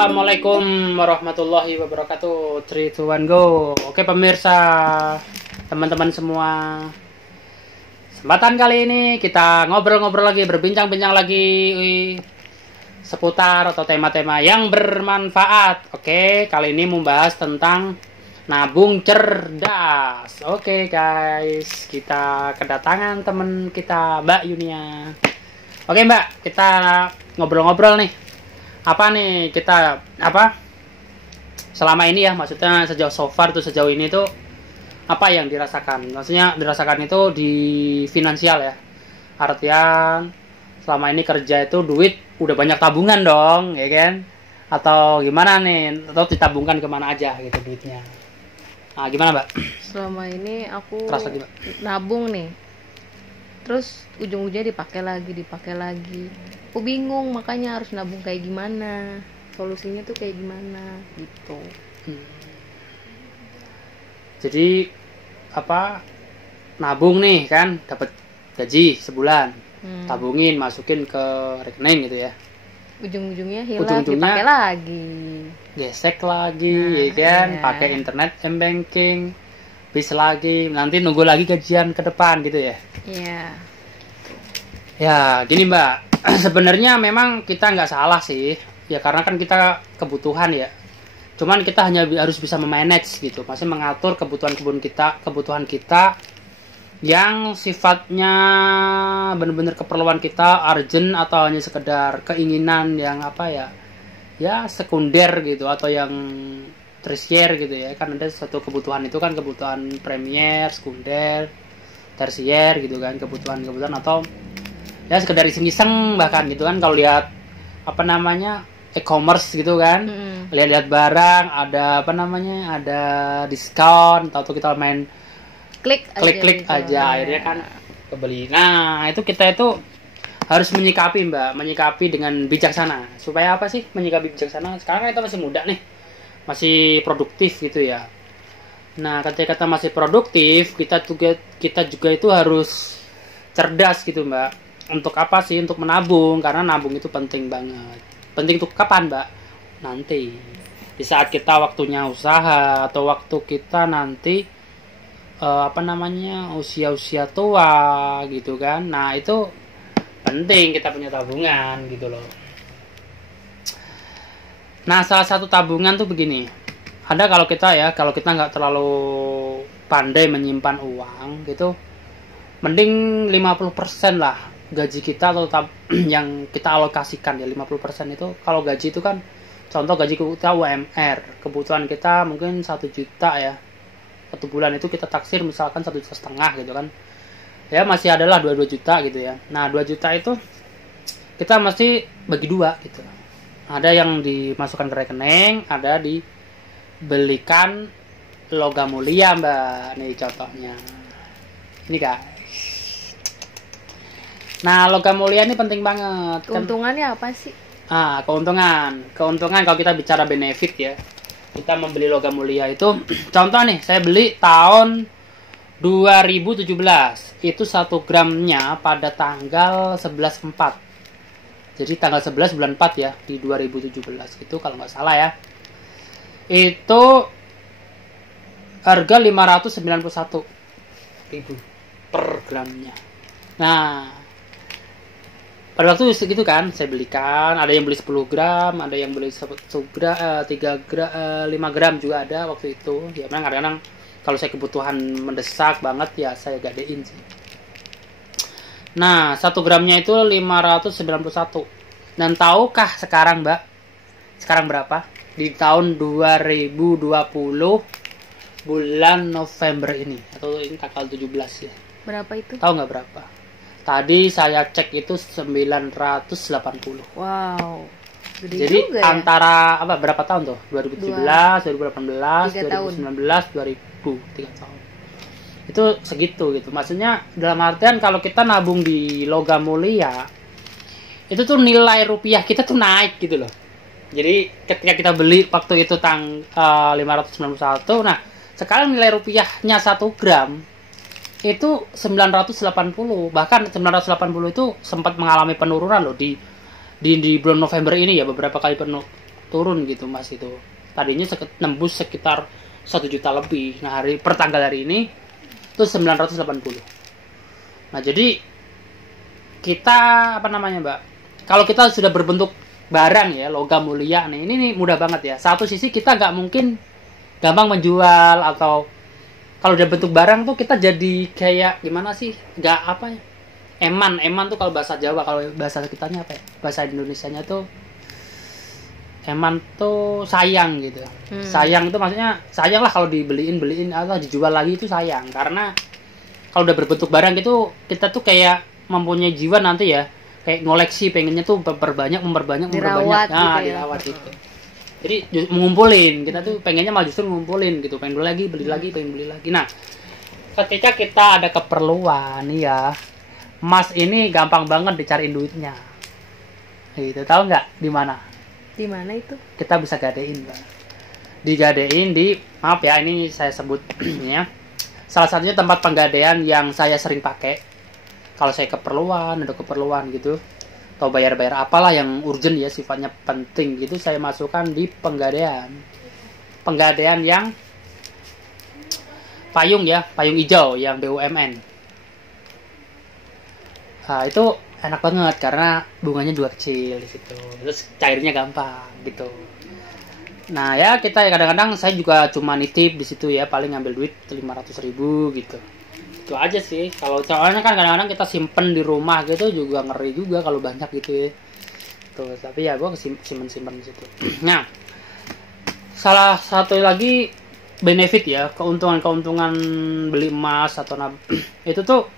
Assalamualaikum warahmatullahi wabarakatuh. 3, 2, 1, go. Oke pemirsa, teman-teman semua, kesempatan kali ini kita ngobrol-ngobrol lagi, berbincang-bincang lagi seputar atau tema-tema yang bermanfaat. Oke, kali ini membahas tentang nabung cerdas. Oke guys, kita kedatangan teman kita Mbak Yunia. Oke Mbak, kita ngobrol-ngobrol nih. Apa nih kita selama ini ya, maksudnya sejauh ini tuh apa yang dirasakan? Maksudnya dirasakan itu di finansial ya. Artian selama ini kerja itu duit udah banyak tabungan dong, ya kan? Atau gimana nih? Atau ditabungkan kemana aja gitu duitnya? Nah, gimana Mbak? Selama ini aku Terasa nabung nih, terus ujung-ujungnya dipakai lagi. Aku bingung, makanya harus nabung kayak gimana, solusinya tuh kayak gimana gitu. Jadi nabung nih kan, dapat gaji sebulan, tabungin, masukin ke rekening gitu ya. Ujung-ujungnya hilang, dipakai lagi, gesek lagi, ya kan, pakai internet m-banking, bis lagi, nanti nunggu lagi gajian ke depan gitu ya. Iya. Ya gini Mbak, sebenarnya memang kita nggak salah sih ya, karena kan kita kebutuhan ya, cuman kita hanya harus bisa memanage gitu, maksudnya mengatur kebutuhan kita yang sifatnya benar-benar keperluan kita urgent, atau hanya sekedar keinginan yang ya sekunder gitu, atau yang tersier gitu ya. Kan ada satu kebutuhan itu kan kebutuhan premier, sekunder, tersier gitu kan, kebutuhan atau ya sekedar iseng-iseng bahkan gitu kan. Kalau lihat e-commerce gitu kan, lihat-lihat barang ada ada diskon, atau kita main klik aja gitu. Akhirnya kan kebeli. Nah itu kita itu harus menyikapi dengan bijaksana. Supaya apa sih menyikapi bijaksana? Sekarang kita masih muda nih, masih produktif gitu ya. Nah ketika kita masih produktif, kita juga itu harus cerdas gitu Mbak. Untuk apa sih? Untuk menabung, karena nabung itu penting banget. Penting untuk kapan Mbak? Nanti di saat kita waktunya usaha, atau waktu kita nanti usia tua gitu kan. Nah itu penting kita punya tabungan gitu loh. Nah salah satu tabungan tuh begini, ada kalau kita nggak terlalu pandai menyimpan uang gitu, mending 50% lah gaji kita atau yang kita alokasikan ya. 50% itu kalau gaji itu kan, contoh gaji kita UMR, kebutuhan kita mungkin 1 juta ya, 1 bulan itu kita taksir misalkan 1,5 juta gitu kan ya, masih adalah 22 juta gitu ya. Nah 2 juta itu kita mesti bagi 2 gitu, ada yang dimasukkan ke rekening, ada dibelikan logam mulia Mbak. Nih contohnya ini guys. Nah logam mulia ini penting banget. Keuntungannya apa sih? Keuntungan kalau kita bicara benefit ya, kita membeli logam mulia itu contoh nih, saya beli tahun 2017 itu 1 gramnya pada tanggal 11/4. Jadi tanggal 11 bulan 4 ya, di 2017 itu kalau nggak salah ya, itu harga 591.000 per gramnya. Nah pada waktu segitu kan saya belikan, ada yang beli 10 gram, ada yang beli 5 gram juga ada waktu itu ya. Memang kadang-kadang kalau saya kebutuhan mendesak banget ya saya gadein sih. Nah 1 gramnya itu 591. Dan tahukah sekarang Mbak, sekarang berapa? Di tahun 2020 bulan November ini, atau ini tanggal 17 ya, berapa itu? Tahu nggak berapa? Tadi saya cek itu 980. Wow. Jadi antara berapa tahun tuh? 2017, 2018, 2019, 3 tahun. Itu segitu gitu. Maksudnya dalam artian kalau kita nabung di logam mulia, itu tuh nilai rupiah kita tuh naik gitu loh. Jadi ketika kita beli waktu itu 591, nah sekarang nilai rupiahnya 1 gram itu 980. Bahkan 980 itu sempat mengalami penurunan loh di bulan November ini ya, beberapa kali turun gitu Mas itu. Tadinya nembus sekitar 1 juta lebih. Nah, per tanggal hari ini itu 980. Nah, jadi kita apa namanya, Mbak? Kalau kita sudah berbentuk barang ya, logam mulia nih, ini nih mudah banget ya. Satu sisi kita nggak mungkin gampang menjual, atau kalau udah bentuk barang tuh kita jadi kayak gimana sih? Nggak apa ya? Eman tuh kalau bahasa Jawa, kalau bahasa kitanya apa ya? Bahasa Indonesianya tuh eman tuh sayang gitu. Sayang itu maksudnya sayang lah kalau dibeliin atau dijual lagi itu sayang, karena kalau udah berbentuk barang gitu kita tuh kayak mempunyai jiwa nanti ya, kayak ngoleksi, pengennya tuh memperbanyak dirawat gitu ya. dirawat gitu. Jadi mengumpulin, kita tuh pengennya malah justru ngumpulin gitu, pengen beli lagi. Nah, ketika kita ada keperluan ya, emas ini gampang banget dicariin duitnya. Gitu, tahu nggak di mana? Di mana itu? Kita bisa gadein, Mbak. Digadein di, maaf ya, ini saya sebut ya. Salah satunya tempat penggadean yang saya sering pakai. Kalau saya ada keperluan gitu, atau bayar-bayar apalah yang urgent ya, sifatnya penting gitu, saya masukkan di penggadean yang payung hijau yang BUMN. Nah, itu enak banget karena bunganya juga kecil di situ, terus cairnya gampang gitu. Nah ya, kita kadang-kadang saya juga cuma nitip di situ ya, paling ngambil duit 500.000 gitu. Itu aja sih. Kalau soalnya kan kadang-kadang kita simpen di rumah gitu juga ngeri juga kalau banyak gitu ya. Tuh, tapi ya gue simpen di situ. Nah, salah satu lagi benefit ya, keuntungan beli emas atau itu tuh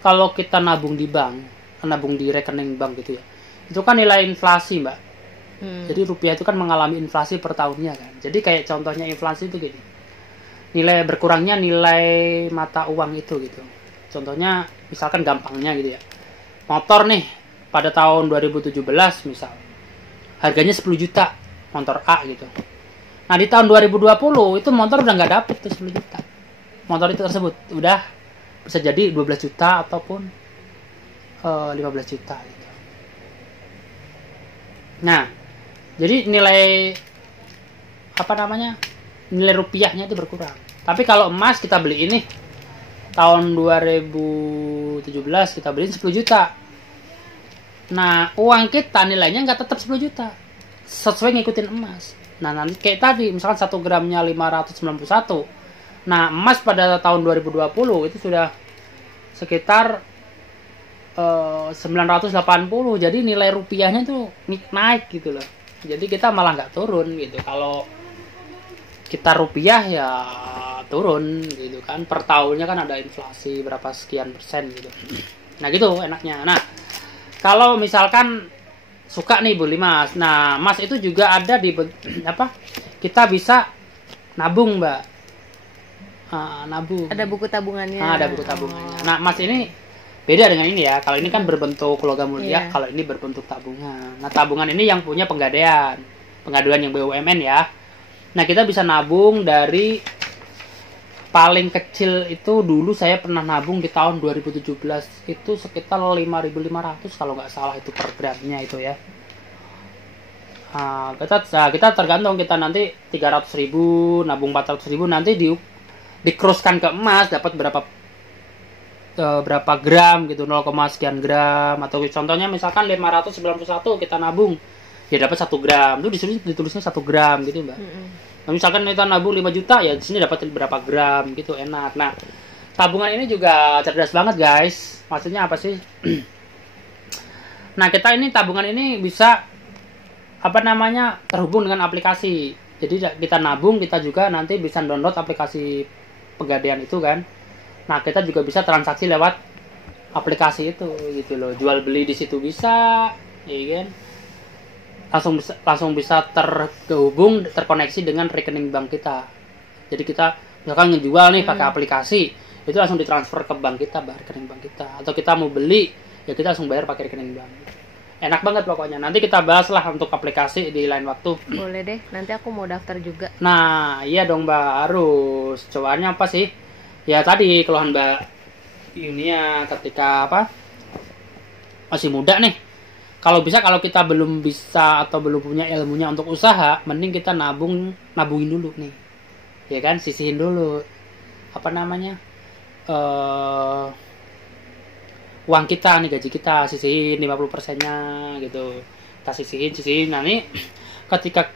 kalau kita nabung di bank, nabung di rekening bank gitu ya. Itu kan nilai inflasi, Mbak. Jadi rupiah itu kan mengalami inflasi per tahunnya kan. Jadi kayak contohnya inflasi itu gini. Nilai berkurangnya nilai mata uang itu gitu. Contohnya misalkan gampangnya gitu ya. Motor nih pada tahun 2017 misal. Harganya 10 juta motor A gitu. Nah, di tahun 2020 itu motor udah nggak dapet tuh 10 juta. Motor itu tersebut udah bisa jadi 12 juta ataupun 15 juta gitu. Nah, jadi nilai nilai rupiahnya itu berkurang. Tapi kalau emas kita beli ini tahun 2017 kita beli 10 juta. Nah, uang kita nilainya nggak tetap 10 juta. Sesuai ngikutin emas. Nah, nanti kayak tadi misalkan 1 gramnya 591. Nah, emas pada tahun 2020 itu sudah sekitar 980. Jadi nilai rupiahnya tuh naik gitu loh. Jadi kita malah nggak turun gitu. Kalau kita rupiah ya turun gitu kan. Per tahunnya kan ada inflasi berapa sekian persen gitu. Nah gitu enaknya. Nah kalau misalkan suka nih beli emas. Nah emas itu juga ada di kita bisa nabung, Mbak. Nabung. Ada buku tabungannya. Ada buku tabungannya. Nah emas ini beda dengan ini ya. Kalau ini kan berbentuk logam mulia, kalau ini berbentuk tabungan. Nah, tabungan ini yang punya penggadean yang BUMN ya. Nah, kita bisa nabung dari paling kecil itu dulu saya pernah nabung di tahun 2017 itu sekitar 5.500 kalau nggak salah itu per gramnya itu ya. Nah, kita tergantung kita nanti 300.000 nabung 400.000 nanti dikruskan ke emas dapat berapa gram gitu, 0, sekian gram, atau contohnya misalkan 591 kita nabung ya dapat 1 gram itu ditulisnya 1 gram gitu, Mbak. Nah, misalkan kita nabung 5 juta ya di sini dapat berapa gram gitu, enak. Nah tabungan ini juga cerdas banget guys, maksudnya apa sih? Nah kita ini tabungan ini bisa terhubung dengan aplikasi. Jadi kita nabung, kita juga nanti bisa download aplikasi pegadaian itu kan. Nah, kita juga bisa transaksi lewat aplikasi itu gitu loh. Jual beli di situ bisa, ya kan? Langsung bisa terkoneksi dengan rekening bank kita. Jadi kita misalkan ngejual nih pakai aplikasi, itu langsung ditransfer ke bank kita, rekening bank kita. Atau kita mau beli, ya kita langsung bayar pakai rekening bank. Enak banget pokoknya. Nanti kita bahas lah untuk aplikasi di lain waktu. Boleh deh, nanti aku mau daftar juga. Nah, iya dong Mbak, harus. Cobaannya apa sih? Ya tadi keluhan Mbak ini ya ketika masih muda nih. kalau bisa, kalau kita belum bisa atau belum punya ilmunya untuk usaha, mending kita nabungin dulu nih, ya kan, sisihin dulu apa namanya, uang kita nih, gaji kita sisihin 50%-nya gitu, kita sisihin. Nah nih ketika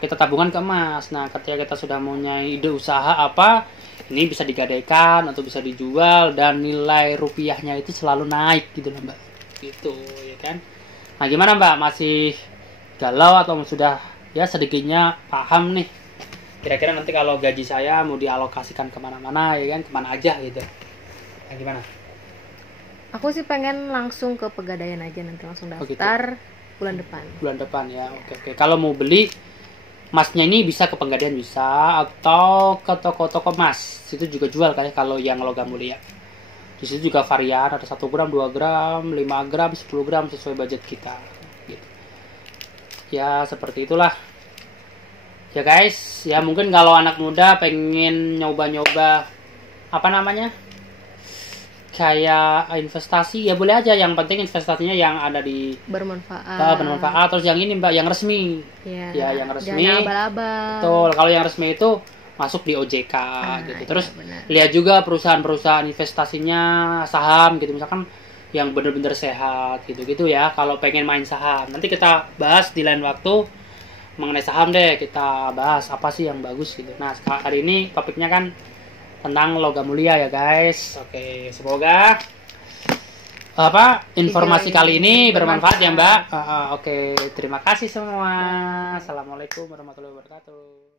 kita tabungan ke emas, nah ketika kita sudah punya ide usaha apa, ini bisa digadaikan atau bisa dijual, dan nilai rupiahnya itu selalu naik gitu loh mbak, gitu ya kan. Nah gimana mbak, masih galau atau sudah ya sedikitnya paham nih, kira-kira nanti kalau gaji saya mau dialokasikan kemana-mana ya kan, kemana aja gitu, nah gimana? Aku sih pengen langsung ke Pegadaian aja, nanti langsung daftar bulan depan ya. Oke. Kalau mau beli emasnya ini bisa ke Pegadaian bisa, atau ke toko-toko emas, situ juga jual kan ya, kalau yang logam mulia. Di situ juga varian, ada 1 gram, 2 gram, 5 gram, 10 gram sesuai budget kita gitu. Ya seperti itulah ya guys. Ya mungkin kalau anak muda pengen nyoba-nyoba apa namanya, kayak investasi, ya boleh aja, yang penting investasinya yang ada di bermanfaat. Terus yang ini mbak, yang resmi ya, yang resmi, jangan abal-abal. Betul, kalau yang resmi itu masuk di OJK gitu. Terus lihat juga perusahaan-perusahaan investasinya, saham gitu, misalkan yang benar-benar sehat gitu ya. Kalau pengen main saham, nanti kita bahas di lain waktu mengenai saham deh, kita bahas apa sih yang bagus gitu. Nah hari ini topiknya kan tentang logam mulia ya guys. Oke, semoga informasi kali ini bermanfaat ya mbak. Oke, terima kasih semua. Assalamualaikum warahmatullahi wabarakatuh.